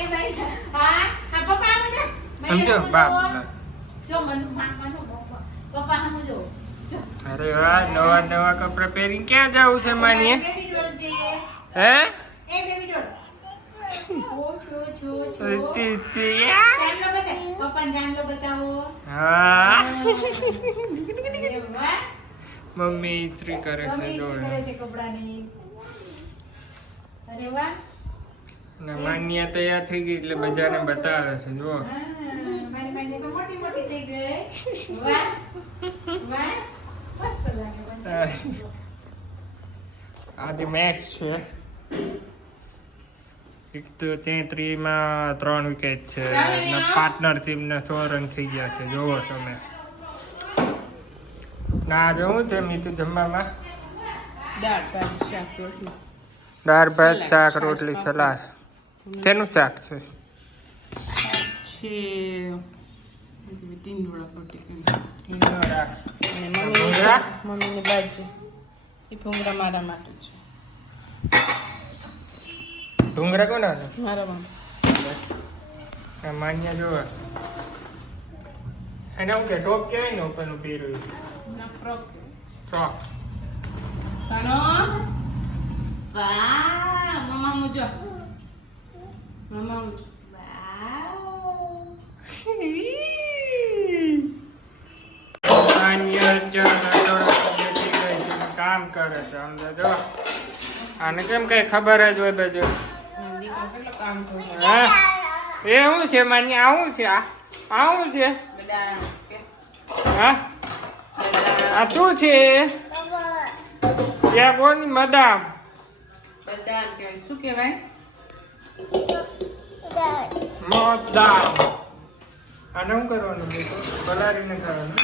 એ ભાઈ હા હા પપ્પા આમ જો સમજો બાપ જો મનુ પપ્પા હમ જો અરે વાહ નવા નવા કપડા પહેરીને ક્યાં જવું છે માનીએ બેબી ડોલ છે હે એ બેબી ડોલ છો જાનલો બતાવો પપ્પા જાનલો બતાવો હા અરે વાહ મમ્મી ઇસ્ત્રી કરે છે જો કરે છે કપડાની અરે વાહ ને માન્યા તૈયાર થઈ ગઈ એટલે બધાને બતાવે છે જો મારી માની તો મોટી મોટી થઈ ગઈ વાહ વાહ મસ્ત લાગે આજે મેચ છે એક તો 33 માં 3 વિકેટ છે અને પાર્ટનરશિપ ને 100 રન થઈ ગયા છે જોવો તમે ના જોવું છે મીઠું જમવામાં દાળ ભાત શાક રોટલી સલાડ શેનું શાક છે ટીંડોળા. ભૂંગળા? મમ્મીની બાજુ એ ભૂંગળા મારા માટે છે ભૂંગળા કોના છે મારા માટે માન્ય જોવે એને હું કે ટોપ કહેવાય ને ઉપરનું પહેર્યું ફ્રોક ફ્રોક કાનો વાહ મમ્મા મુજો મમ્મા મુજો માન્ય કામ કરે છે અમને જો આને કેમ કઈ ખબર જ હોય બધું કેટલો કામ થયું હા એ શું છે માન્ય આવું છે આવું છે બધા હા આ શું છે ત્યાં કોની બદામ બદામ કહેવાય શું કહેવાય બદામ આને શું કરવાનું બેટો પલાળીને ખાવાનું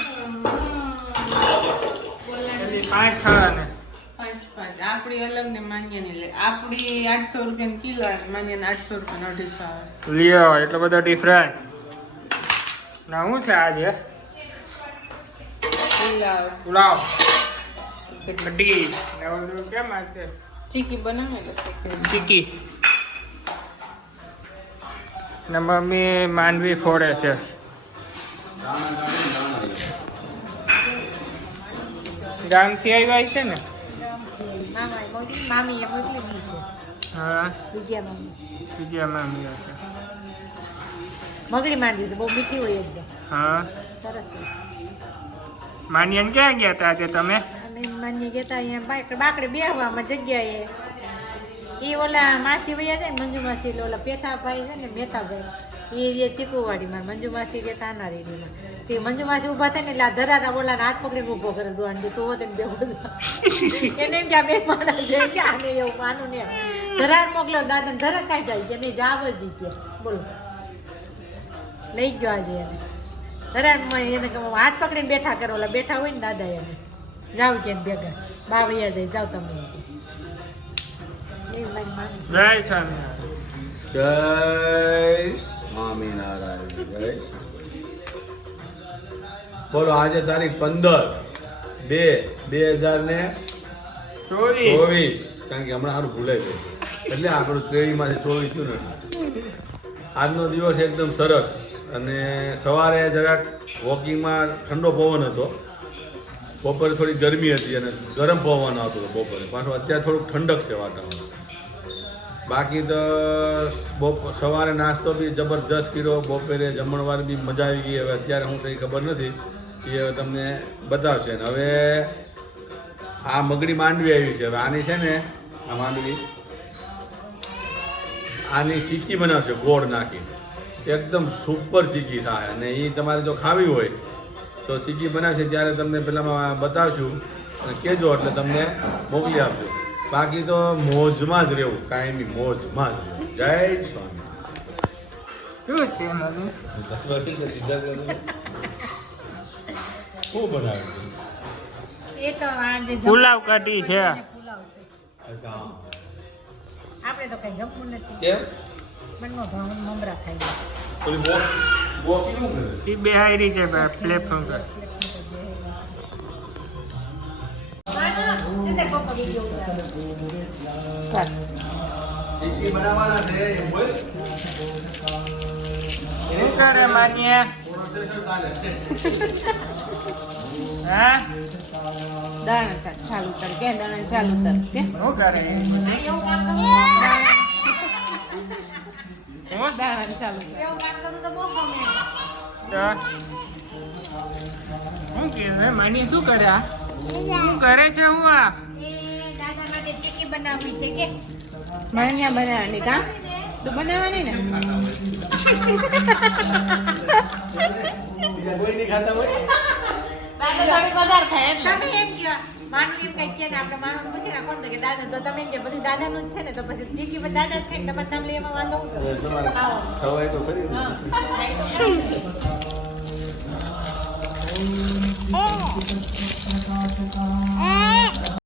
પેલી 5 ખાવાને પાંચ આપણી અલગ ને માન્યાની લે આપણી 800 રૂપિયા કિલો અને માન્યાને 800 રૂપિયા 250 આવે લ્યો એટલો બધો ડિફરન્સ ના શું છે આજે પુલાવ કઢી ને ઓલું કેમ આજે ચીકી બનાવેલો છે ચીકી ને મમ્મી માંડવી ફોડે છે ગામથી આવ્યા છે ને મામી એ મોકલી છે હા બીજા મામી બીજા મામી હશે મગડી માંડવી છે બહુ મીઠી હોય એકદમ હા સરસ હોય માન્યાને ક્યાં ગયા હતા આજે તમે અમે માન્ય કહેતા અહીંયા બાકડે બેહવામાં જગ્યાએ એ ઓલા માસી વૈયા જાય ને મંજુ માસી એટલે ઓલા પેથાભાઈ છે ને મહેતાભાઈ એ ચીકુવાડીમાં મંજુ માસી રહેતા આના રેડીમાં તે મંજુ માસી ઊભા થાય ને એટલે આ ધરાતા ઓલાને હાથ પકડીને ઊભો કરે ડોહાને તું હોત ને બેહો એને એમ કે આ બે માણસ છે કે આને એવું માનું ને ધરાર મોકલ્યો દાદાને ધરા કાંઈ જાય કે નહીં જાવ જ કે બોલો લઈ ગયો આજે એને ધરારમાં એને હાથ પકડીને બેઠા કરે ઓલા બેઠા હોય ને દાદા એને જાવ કે ભેગા બા વૈયા જાય જાવ તમે એ મારી માની જય સ્વામી જય સ્વામિનારાયણ જય બોલો આજે તારીખ 15/2/2024 કારણ કે હમણાં સારું ભૂલાઈ ગયું એટલે આપણું ત્રેવીમાંથી 24 થયું ને આજનો દિવસ એકદમ સરસ અને સવારે જરાક વોકિંગમાં ઠંડો પવન હતો બપોરે થોડી ગરમી હતી અને ગરમ પવન આવતો હતો બપોરે પાછું અત્યારે થોડુંક ઠંડક છે વાતાવરણ બાકી તો સવારે નાસ્તો બી જબરજસ્ત કર્યો બપોરે જમણવાર બી મજા આવી ગઈ હવે અત્યારે હું કંઈ ખબર નથી એ હવે તમને બતાવશે ને હવે આ મગડી માંડવી આવી છે હવે આની છે ને આ માંડવી આની ચીકી બનાવશે ગોળ નાખી એકદમ સુપર ચીકી થાય અને એ તમારે જો ખાવી હોય તો ચીકી બનાવશે ત્યારે તમને પેલામાં બતાવશું અને કહેજો એટલે તમને મોકલી આપજો બાકી તો મોજમાં જ રહેવું કાયમી મોજમાં જ રહેવું જય સ્વામી શું છે મમ્મી શું બનાવ્યું એ તો આજે પુલાવ કઢી છે પુલાવ છે અચ્છા આપણે તો કઈ જમવું નથી કેમ મનનો ભાવ મમરા ખાઈ ઓલી વોકિંગ શું કરે એ બેહાડી છે પ્લેટફોર્મ પર ચીકી બનાવવાના છે એ બોલ. શું કરે માન્યા પ્રોસેસર ચાલે છે. હા દાણા ચાલુ કર કે દાણા ચાલુ કર કે શું કરે આ એવું કામ કરું હું દાણા ચાલુ કર એવું કામ કરું તો બહુ ગમે શું કે માની શું કરે આ શું કરે છે હું આ એ દાદા માટે ચીકી બનાવવી છે કે માન્યા બનાવવાની કા તું બનાવવાની ને બીજા કોઈ નહીં ખાતા હોય. દાદા થોડીક વધારે ખાય એટલે તમે એમ કહો માનું એમ કઈ કે ને આપણે માનું પૂછી નાખો ને કે દાદા તો તમે એમ કે બધું દાદાનું જ છે ને તો પછી ચીકી પણ દાદા જ ખાય ને તમારે નામ લેવામાં વાંધો હું? હવે તમારે આવો. ખવાય તો ખરી ને. હા ખાય તો ખરી. Eh.